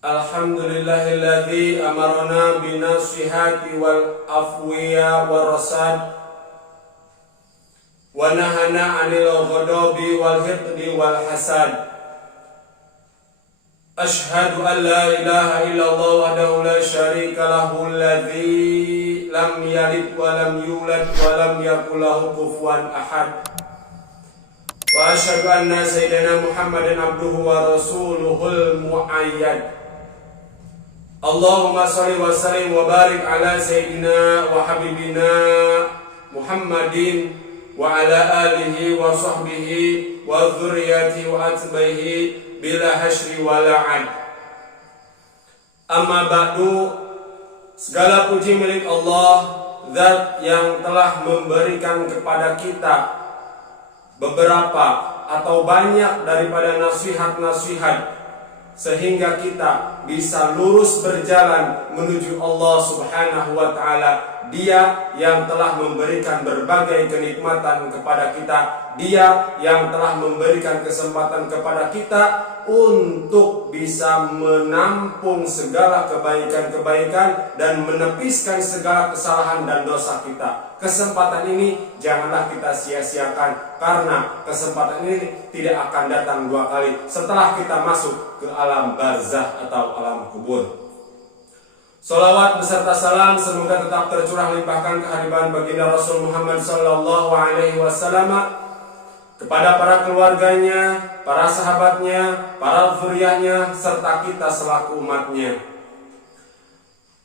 Alhamdulillahilladzi amarna binasihati wal afwiya wal rasad wa nahana 'anil ghadabi wal hiqdi wal hasad. Ashhadu an la ilaha illallah wahdahu la syarika lahu alladzi lam yalid wa lam yulad wa lam yakul lahu kufuwan ahad. Wa asyhadu anna sayyidina Muhammadan abduhu wa rasuluhul muayyad. Allahumma shalli wa sallim wa barik ala sayyidina wa habibina Muhammadin wa ala alihi wa sahbihi wa dzurriyyatihi wa atba'ihi bila hasyri wa la'ad. Amma ba'du, segala puji milik Allah, Zat yang telah memberikan kepada kita beberapa atau banyak daripada nasihat-nasihat sehingga kita bisa lurus berjalan menuju Allah Subhanahu wa ta'ala. Dia yang telah memberikan berbagai kenikmatan kepada kita, Dia yang telah memberikan kesempatan kepada kita untuk bisa menampung segala kebaikan-kebaikan dan menepiskan segala kesalahan dan dosa kita. Kesempatan ini janganlah kita sia-siakan, karena kesempatan ini tidak akan datang dua kali setelah kita masuk ke alam barzah atau alam kubur. Salawat beserta salam semoga tetap tercurah limpahkan kehadiran baginda Rasul Muhammad sallallahu alaihi wasallam kepada para keluarganya, para sahabatnya, para zuriyahnya, serta kita selaku umatnya.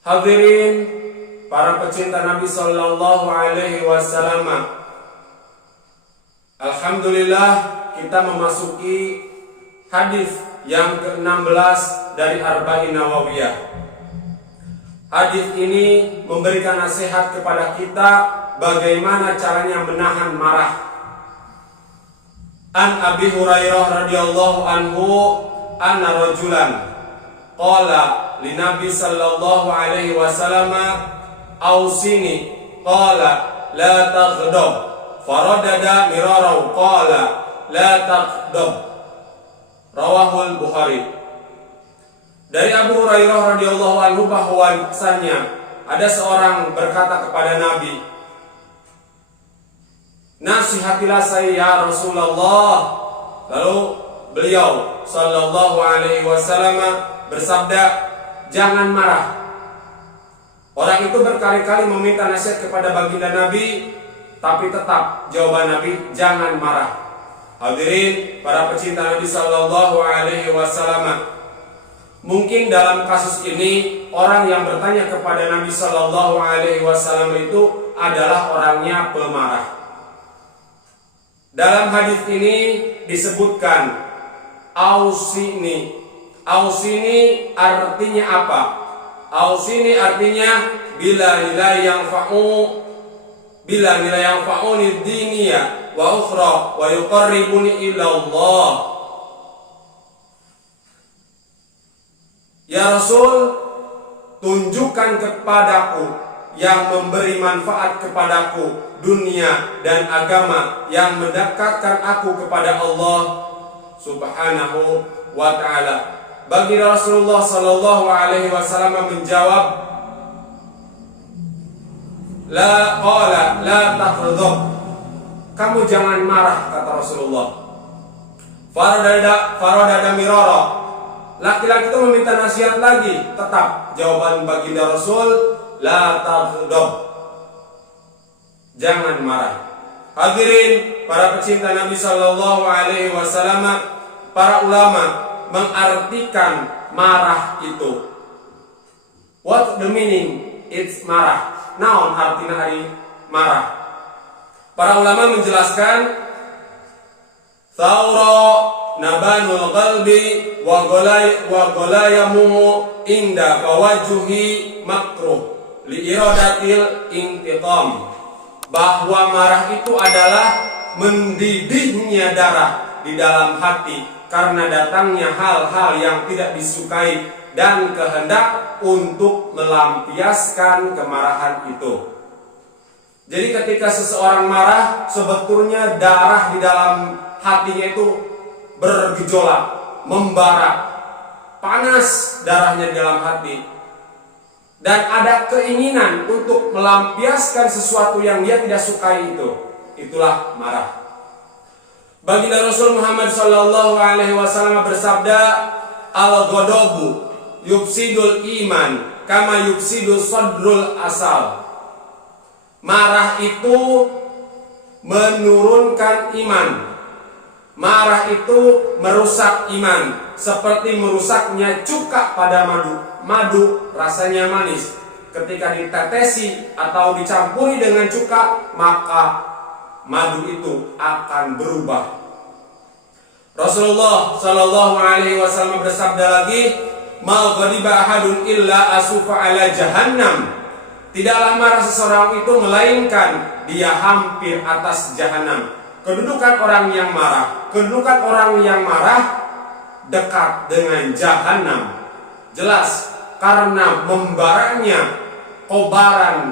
Hadirin para pecinta Nabi sallallahu alaihi wasallam, alhamdulillah kita memasuki hadis yang ke-16 dari Arba'in Nawawiyah. Hadis ini memberikan nasihat kepada kita bagaimana caranya menahan marah. An Abi Hurairah radhiyallahu anhu anna rajulan qala li Nabi sallallahu alaihi wasallam ausini qala la taghdab faradada mirara qala la taghdab. Rawahul Bukhari. Dari Abu Hurairah radhiyallahu anhu bahwasanya ada seorang berkata kepada Nabi, "Nasihatilah saya ya Rasulullah." Lalu beliau sallallahu alaihi wasallam bersabda, "Jangan marah." Orang itu berkali-kali meminta nasihat kepada baginda Nabi, tapi tetap jawaban Nabi, "Jangan marah." Hadirin para pecinta Nabi sallallahu alaihi wasallam, mungkin dalam kasus ini orang yang bertanya kepada Nabi sallallahu alaihi wasallam itu adalah orangnya pemarah. Dalam hadis ini disebutkan ausini. Ausini artinya apa? Ausini artinya bila nilai yang fa'uni dunia wa ukhra wa yuqarribuni ila Allah. Ya Rasul, tunjukkan kepadaku yang memberi manfaat kepadaku dunia dan agama, yang mendekatkan aku kepada Allah Subhanahu wa ta'ala. Bagi Rasulullah sallallahu alaihi wasallam menjawab, la taghdab. Kamu jangan marah, kata Rasulullah. Faradada mirara. Laki-laki itu meminta nasihat lagi, tetap jawaban baginda Rasul, la taghdab. Jangan marah. Hadirin para pecinta Nabi sallallahu alaihi wasallam, para ulama mengartikan marah itu. What the meaning? It's marah. Naon artinya hari marah? Para ulama menjelaskan Thawra nabanul qalbi wa golayamu inda fawajuhi makruh li iradatil intiqam. Bahwa marah itu adalah mendidihnya darah di dalam hati karena datangnya hal-hal yang tidak disukai dan kehendak untuk melampiaskan kemarahan itu. Jadi ketika seseorang marah, sebetulnya darah di dalam hatinya itu bergejolak, membara, panas darahnya di dalam hati, dan ada keinginan untuk melampiaskan sesuatu yang dia tidak sukai itulah marah. Baginda Rasul Muhammad SAW bersabda, al-ghadabu yufsidul iman kama yufsidul sadrul asal. Marah itu menurunkan iman. Marah itu merusak iman, seperti merusaknya cuka pada madu. Madu rasanya manis. Ketika ditetesi atau dicampuri dengan cuka, maka madu itu akan berubah. Rasulullah Shallallahu Alaihi Wasallam bersabda lagi, "Ma ghadiba ahadun illa asufa ala jahannam." Tidaklah marah seseorang itu melainkan dia hampir atas jahanam. Kedudukan orang yang marah dekat dengan jahanam. Jelas karena membaranya kobaran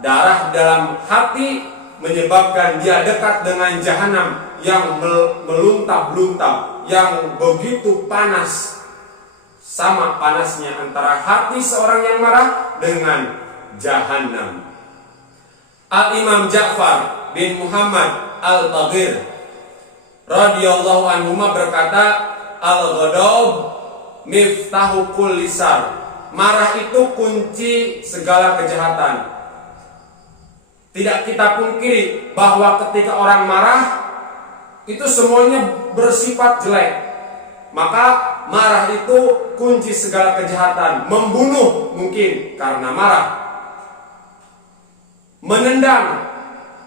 darah dalam hati menyebabkan dia dekat dengan jahanam yang meluntap-luntap, yang begitu panas. Sama panasnya antara hati seorang yang marah dengan jahanam. Al-Imam Ja'far bin Muhammad Al-Baqir radhiyallahu anhu berkata, al-ghadab miftahu kulli syarr. Marah itu kunci segala kejahatan. Tidak kita pungkiri bahwa ketika orang marah itu semuanya bersifat jelek. Maka marah itu kunci segala kejahatan. Membunuh mungkin karena marah. Menendang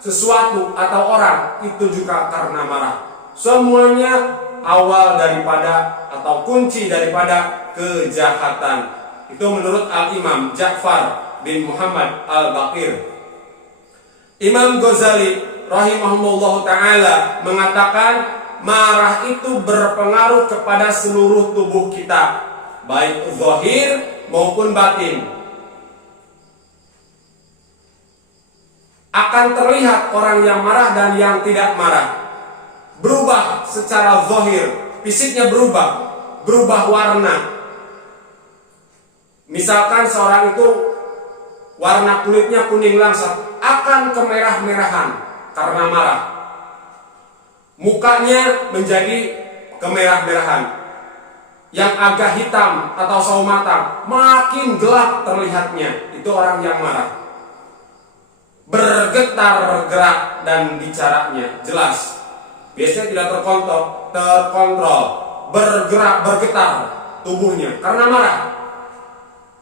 sesuatu atau orang itu juga karena marah. Semuanya awal daripada atau kunci daripada kejahatan. Itu menurut Al-Imam Ja'far bin Muhammad Al-Baqir. Imam Ghazali rahimahullah ta'ala mengatakan, marah itu berpengaruh kepada seluruh tubuh kita, baik zahir maupun batin. Akan terlihat orang yang marah dan yang tidak marah. Berubah secara zahir, fisiknya berubah warna. Misalkan seorang itu warna kulitnya kuning langsat, akan kemerah-merahan karena marah. Mukanya menjadi kemerah-merahan. Yang agak hitam atau sawo matang makin gelap terlihatnya. Itu orang yang marah. Bergetar gerak dan bicaranya jelas. Biasanya tidak terkontrol, bergetar tubuhnya karena marah.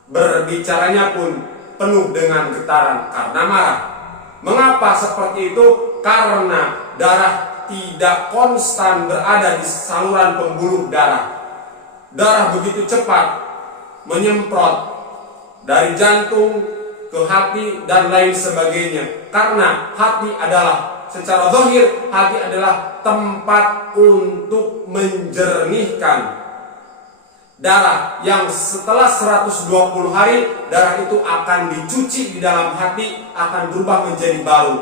Berbicaranya pun penuh dengan getaran karena marah. Mengapa seperti itu? Karena darah tidak konstan berada di saluran pembuluh darah. Darah begitu cepat menyemprot dari jantung ke hati dan lain sebagainya. Karena hati adalah, secara zahir, hati adalah tempat untuk menjernihkan darah yang setelah 120 hari darah itu akan dicuci di dalam hati, akan berubah menjadi baru.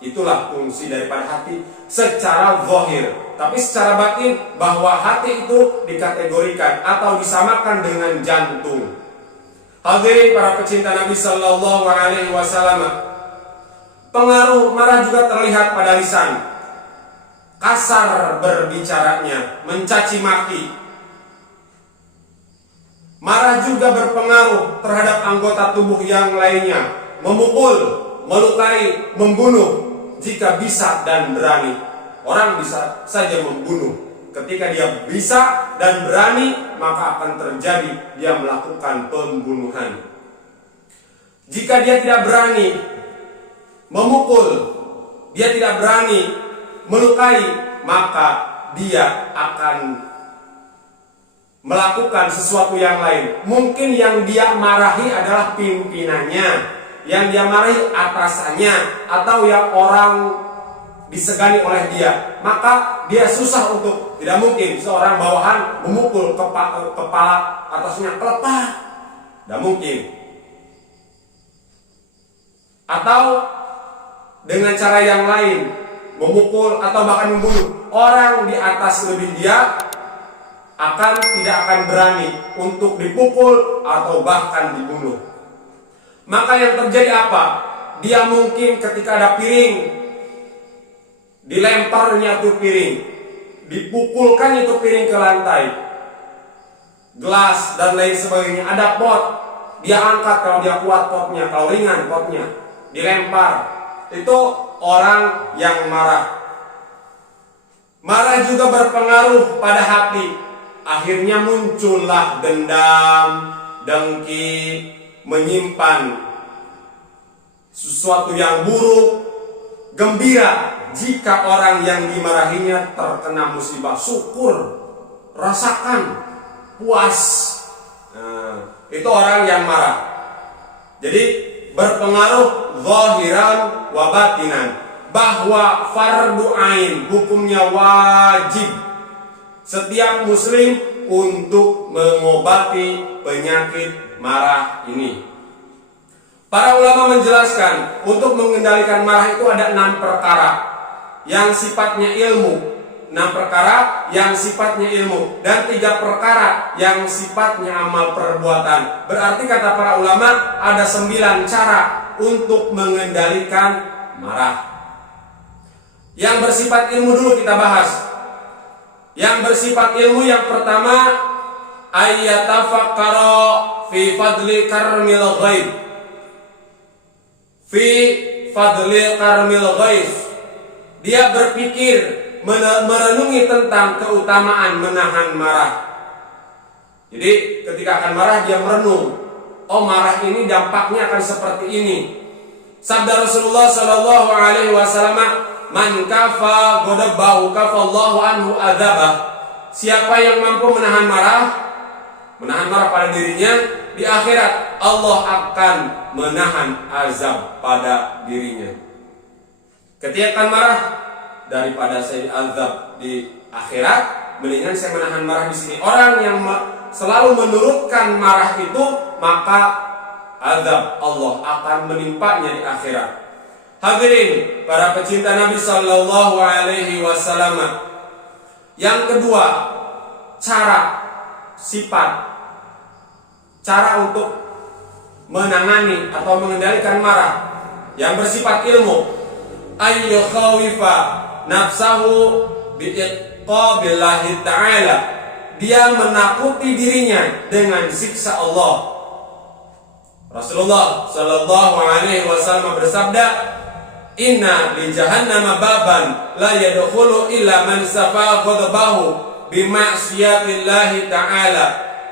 Itulah fungsi daripada hati secara zahir. Tapi secara batin, bahwa hati itu dikategorikan atau disamakan dengan jantung. Hadirin para pecinta Nabi Sallallahu Alaihi Wasallam, pengaruh marah juga terlihat pada lisan. Kasar berbicaranya, mencaci maki. Marah juga berpengaruh terhadap anggota tubuh yang lainnya, memukul, melukai, membunuh jika bisa dan berani. Orang bisa saja membunuh. Ketika dia bisa dan berani, maka akan terjadi dia melakukan pembunuhan. Jika dia tidak berani memukul, dia tidak berani melukai, maka dia akan melakukan sesuatu yang lain. Mungkin yang dia marahi adalah pimpinannya, yang dia marahi atasannya, atau yang orang disegani oleh dia. Maka dia susah untuk, tidak mungkin seorang bawahan memukul kepala atasnya, kelepah, tidak mungkin. Atau dengan cara yang lain, memukul, atau bahkan membunuh. Orang di atas lebih dia tidak akan berani untuk dipukul atau bahkan dibunuh. Maka yang terjadi apa? Dia mungkin ketika ada piring, dilemparnya itu piring, dipukulkan itu piring ke lantai, gelas dan lain sebagainya. Ada pot, dia angkat kalau dia kuat potnya, kalau ringan potnya, dilempar. Itu orang yang marah. Marah juga berpengaruh pada hati. Akhirnya muncullah dendam, dengki, menyimpan sesuatu yang buruk. Gembira jika orang yang dimarahinya terkena musibah, syukur, rasakan, puas. Nah, itu orang yang marah. Jadi berpengaruh zahiran wa batinan, bahwa fardu ain, hukumnya wajib setiap muslim untuk mengobati penyakit marah ini. Para ulama menjelaskan untuk mengendalikan marah itu ada 6 perkara yang sifatnya ilmu, 6 perkara yang sifatnya ilmu, dan 3 perkara yang sifatnya amal perbuatan. Berarti kata para ulama ada 9 cara untuk mengendalikan marah. Yang bersifat ilmu dulu kita bahas. Yang bersifat ilmu yang pertama, ayyatafakkara fi fadli karmil ghaib. Fi fadli karmil ghaib. Dia berpikir, merenungi tentang keutamaan menahan marah. Jadi ketika akan marah dia merenung, oh marah ini dampaknya akan seperti ini. Sabda Rasulullah sallallahu alaihi wasallam, man kafa ghadabahu kafallahu anhu adzabah. Siapa yang mampu menahan marah pada dirinya, di akhirat Allah akan menahan azab pada dirinya. Ketika akan marah, daripada saya azab di akhirat, mendingan saya menahan marah di sini. Orang yang selalu menurutkan marah itu, maka azab Allah akan menimpanya di akhirat. Hadirin para pecinta Nabi sallallahu alaihi wasallam. Yang kedua, cara untuk menangani atau mengendalikan marah yang bersifat ilmu. Ayyu khawifa nafsahu bi'iqabillahi ta'ala. Dia menakuti dirinya dengan siksa Allah. Rasulullah sallallahu alaihi wasallam bersabda, inna li jahannama baban la yadkhulu illa man safa ghadabahu bi ma'siyatillahi ta'ala.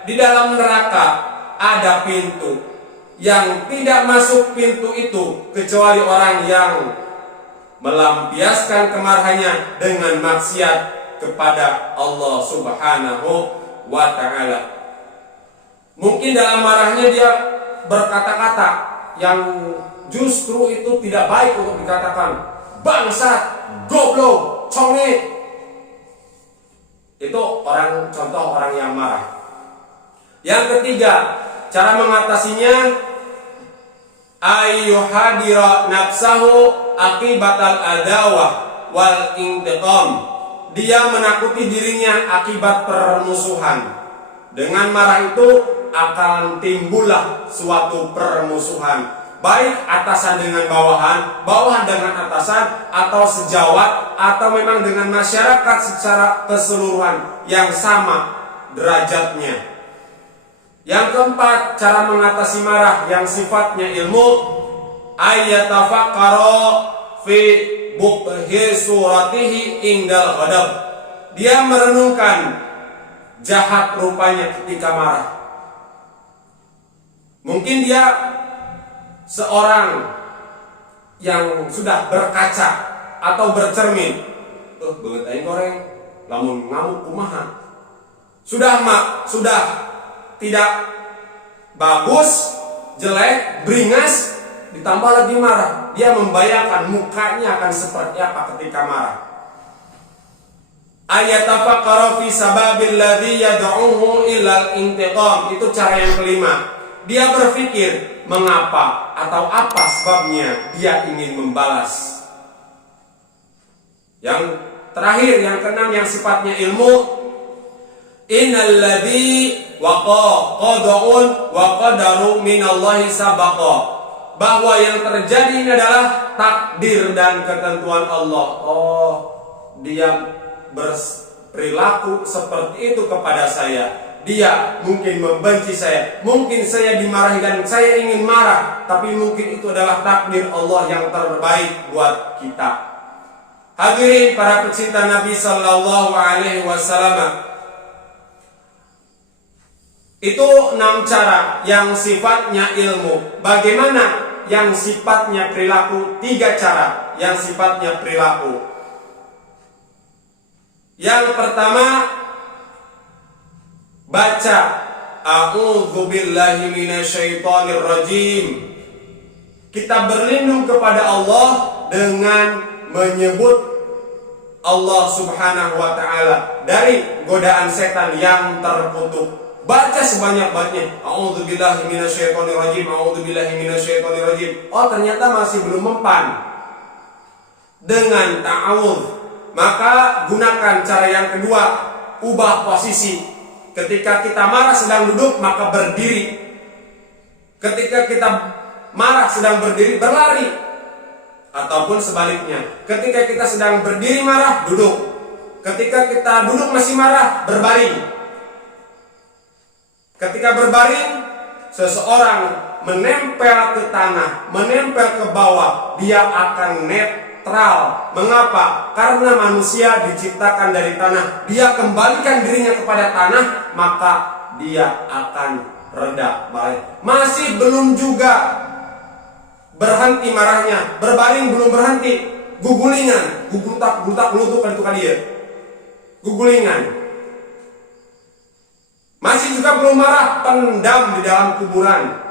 Di dalam neraka ada pintu yang tidak masuk pintu itu kecuali orang yang melampiaskan kemarahannya dengan maksiat kepada Allah Subhanahu wa ta'ala. Mungkin dalam marahnya dia berkata-kata yang justru itu tidak baik untuk dikatakan. Bangsat, goblok, congit. Itu contoh orang yang marah. Yang ketiga, cara mengatasinya, ayyuhadira nafsahu akibatal adawah wal intiqam. Dia menakuti dirinya akibat permusuhan. Dengan marah itu akan timbullah suatu permusuhan, baik atasan dengan bawahan, bawahan dengan atasan, atau sejawat, atau memang dengan masyarakat secara keseluruhan yang sama derajatnya. Yang keempat, cara mengatasi marah yang sifatnya ilmu, ayyatafakkara fi bukhi suratihi indal ghadab. Dia merenungkan jahat rupanya ketika marah. Mungkin dia seorang yang sudah berkaca atau bercermin, banget aing goreng, lamun ngamuk kumaha. Sudah tidak bagus, jelek, beringas, ditambah lagi marah. Dia membayangkan mukanya akan seperti apa ketika marah. Ayatafakkara fi sababil ladzi yad'uhu ilal intiqam. Itu cara yang kelima. Dia berpikir mengapa atau apa sebabnya dia ingin membalas. Yang terakhir, yang keenam, yang sifatnya ilmu, innalladzi qada'un wa qadaru minallahi sabaqa, bahwa yang terjadi ini adalah takdir dan ketentuan Allah. Oh, dia berperilaku seperti itu kepada saya. Dia mungkin membenci saya, mungkin saya dimarahi dan saya ingin marah, tapi mungkin itu adalah takdir Allah yang terbaik buat kita. Hadirin para pecinta Nabi Sallallahu Alaihi Wasallam, itu 6 cara yang sifatnya ilmu. Bagaimana yang sifatnya perilaku? 3 cara yang sifatnya perilaku. Yang pertama, baca a'udzubillahi minasyaitonir rajim. Kita berlindung kepada Allah dengan menyebut Allah Subhanahu wa taala dari godaan setan yang terkutuk. Baca sebanyak-banyaknya. A'udzubillahi minasyaitonir rajim, a'udzubillahi minasyaitonir rajim. Oh, ternyata masih belum mempan dengan ta'awudz. Maka gunakan cara yang kedua, ubah posisi. Ketika kita marah sedang duduk, maka berdiri. Ketika kita marah sedang berdiri, berlari. Ataupun sebaliknya, ketika kita sedang berdiri marah, duduk. Ketika kita duduk masih marah, berbaring. Ketika berbaring, seseorang menempel ke tanah, menempel ke bawah, dia akan netral. Mengapa? Karena manusia diciptakan dari tanah. Dia kembalikan dirinya kepada tanah, maka dia akan reda. Baik. Masih belum juga berhenti marahnya, berbaring belum berhenti, gugulingan, guglutak lutuk kan dia. Gugulingan. Masih juga belum marah, pendam di dalam kuburan.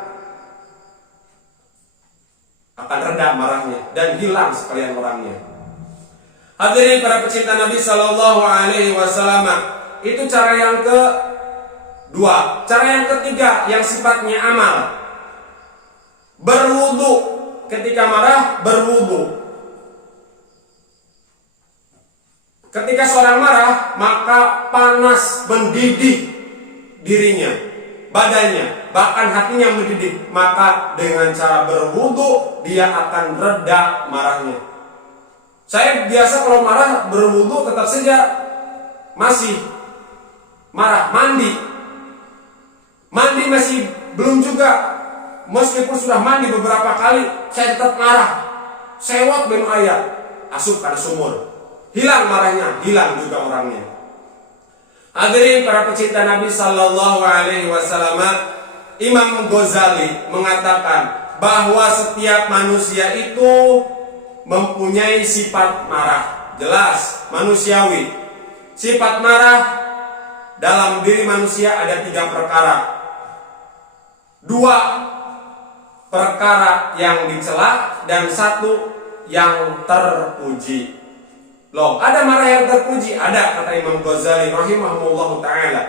Akan reda marahnya dan hilang sekalian orangnya. Hadirin para pecinta Nabi Sallallahu Alaihi Wasallam, itu cara yang kedua. Cara yang ketiga yang sifatnya amal, berwudu. Ketika marah, berwudu. Ketika seorang marah, maka panas mendidih dirinya, badannya, bahkan hatinya mendidih. Maka dengan cara berwudu, dia akan reda marahnya. Saya biasa kalau marah berwudu tetap saja masih marah. Mandi masih belum juga. Meskipun sudah mandi beberapa kali, saya tetap marah. Sewot benu ayat, asup pada sumur. Hilang marahnya, hilang juga orangnya. Hadirin para pecinta Nabi Sallallahu Alaihi Wasallam, Imam Ghazali mengatakan bahwa setiap manusia itu mempunyai sifat marah. Jelas, manusiawi. Sifat marah dalam diri manusia ada 3 perkara. 2 perkara yang dicela dan 1 yang terpuji. Loh, ada marah yang terpuji? Ada, kata Imam Ghazali rahimahullahu ta'ala.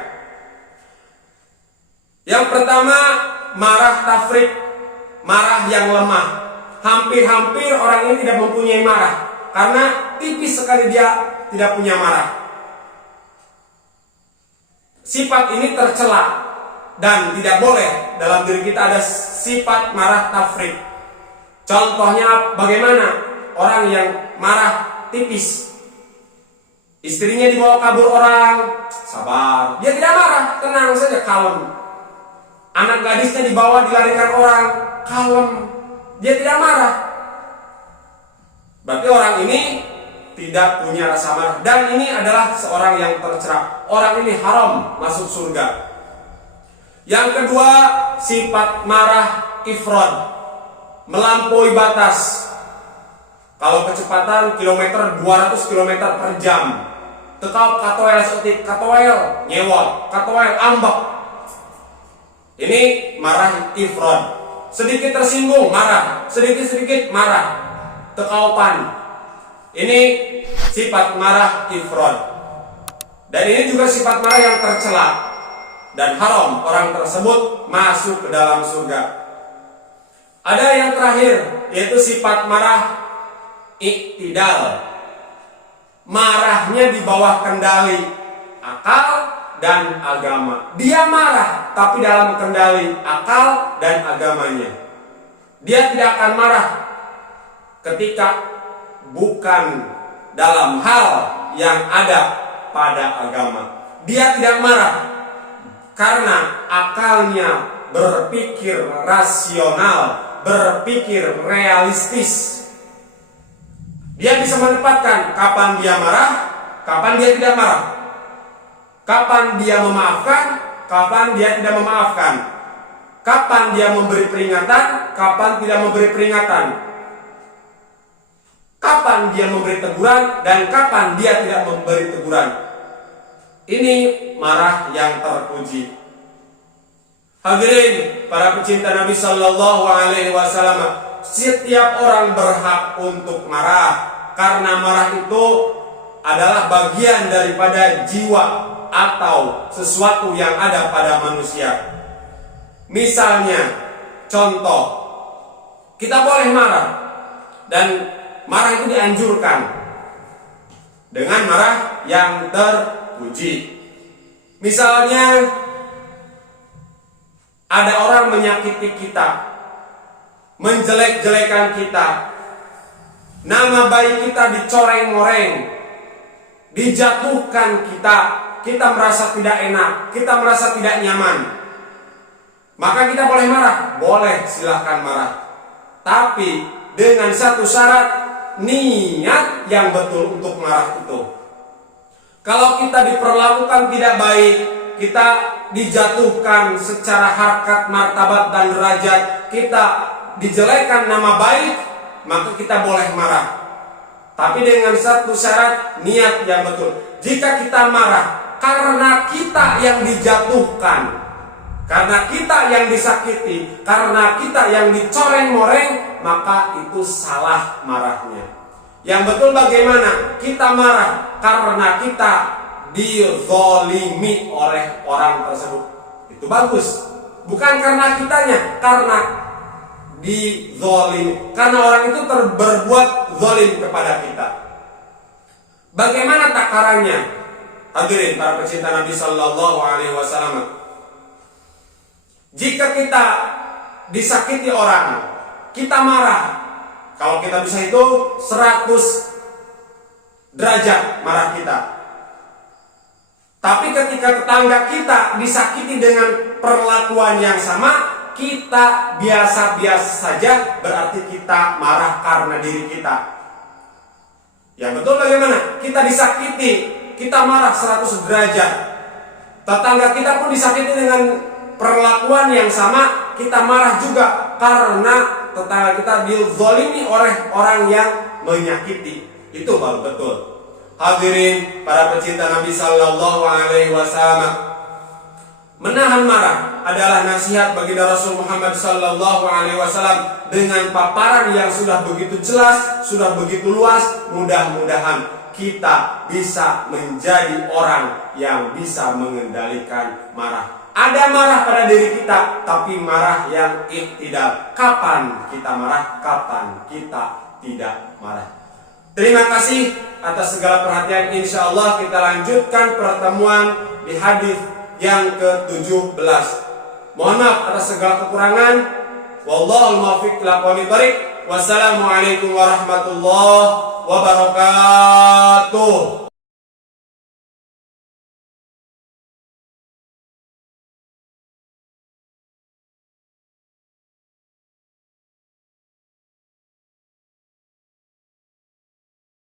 Yang pertama, marah tafrik, marah yang lemah. Hampir-hampir orang ini tidak mempunyai marah, karena tipis sekali dia tidak punya marah. Sifat ini tercela dan tidak boleh dalam diri kita ada sifat marah tafrik. Contohnya bagaimana? Orang yang marah tipis, istrinya dibawa kabur orang, sabar, dia tidak marah, tenang saja, kalem. Anak gadisnya dibawa dilarikan orang, kalem, dia tidak marah. Berarti orang ini tidak punya rasa marah, dan ini adalah seorang yang tercela. Orang ini haram masuk surga. Yang kedua, sifat marah ifrad, melampaui batas. Kalau kecepatan kilometer 200 km per jam, tekau katoel seperti katoel nyewot, katoel ambek. Ini marah ifrad. Sedikit tersinggung marah, sedikit marah, tekaupan. Ini sifat marah ifrad. Dan ini juga sifat marah yang tercela dan haram orang tersebut masuk ke dalam surga. Ada yang terakhir, yaitu sifat marah iktidal. marahnya di bawah kendali akal dan agama. Dia marah tapi dalam kendali akal dan agamanya. Dia tidak akan marah ketika bukan dalam hal yang ada pada agama. Dia tidak marah karena akalnya berpikir rasional, berpikir realistis. Dia bisa menempatkan kapan dia marah, kapan dia tidak marah, kapan dia memaafkan, kapan dia tidak memaafkan, kapan dia memberi peringatan, kapan tidak memberi peringatan, kapan dia memberi teguran, dan kapan dia tidak memberi teguran. Ini marah yang terpuji. Hadirin para pecinta Nabi Sallallahu Alaihi Wasallam, setiap orang berhak untuk marah karena marah itu adalah bagian daripada jiwa atau sesuatu yang ada pada manusia. Misalnya, contoh, kita boleh marah dan marah itu dianjurkan dengan marah yang terpuji. Misalnya, ada orang menyakiti kita, menjelek-jelekan kita, nama baik kita dicoreng-moreng, dijatuhkan kita merasa tidak enak, kita merasa tidak nyaman. Maka kita boleh marah, boleh, silahkan marah. Tapi dengan satu syarat, niat yang betul untuk marah itu. Kalau kita diperlakukan tidak baik, kita dijatuhkan secara harkat, martabat, dan derajat, kita dijelekan nama baik, maka kita boleh marah. Tapi dengan satu syarat, niat yang betul. Jika kita marah karena kita yang dijatuhkan, karena kita yang disakiti, karena kita yang dicoreng-moreng, maka itu salah marahnya. Yang betul bagaimana? Kita marah karena kita dizolimi oleh orang tersebut. Itu bagus. Bukan karena kitanya, karena dizolimi. Karena orang itu berbuat zolim kepada kita. Bagaimana takarannya? Hadirin para pecinta Nabi Sallallahu Alaihi Wasallam, jika kita disakiti orang, kita marah. Kalau kita bisa itu 100 derajat marah kita. Tapi ketika tetangga kita disakiti dengan perlakuan yang sama, kita biasa-biasa saja, berarti kita marah karena diri kita. Yang betul bagaimana? Kita disakiti, kita marah 100 derajat. Tetangga kita pun disakiti dengan perlakuan yang sama, kita marah juga karena tetangga kita dizalimi oleh orang yang menyakiti. Itu baru betul. Hadirin para pecinta Nabi Sallallahu Alaihi Wasallam, menahan marah adalah nasihat baginda Rasul Muhammad Sallallahu Alaihi Wasallam dengan paparan yang sudah begitu jelas, sudah begitu luas. Mudah-mudahan kita bisa menjadi orang yang bisa mengendalikan marah. Ada marah pada diri kita, tapi marah yang iktidal. Kapan kita marah, kapan kita tidak marah. Terima kasih atas segala perhatian. Insya Allah kita lanjutkan pertemuan di hadis yang ke-17. Mohon maaf atas segala kekurangan. Wallahul muwaffiq ila aqwamit thoriq. Wassalamualaikum warahmatullahi wabarakatuh.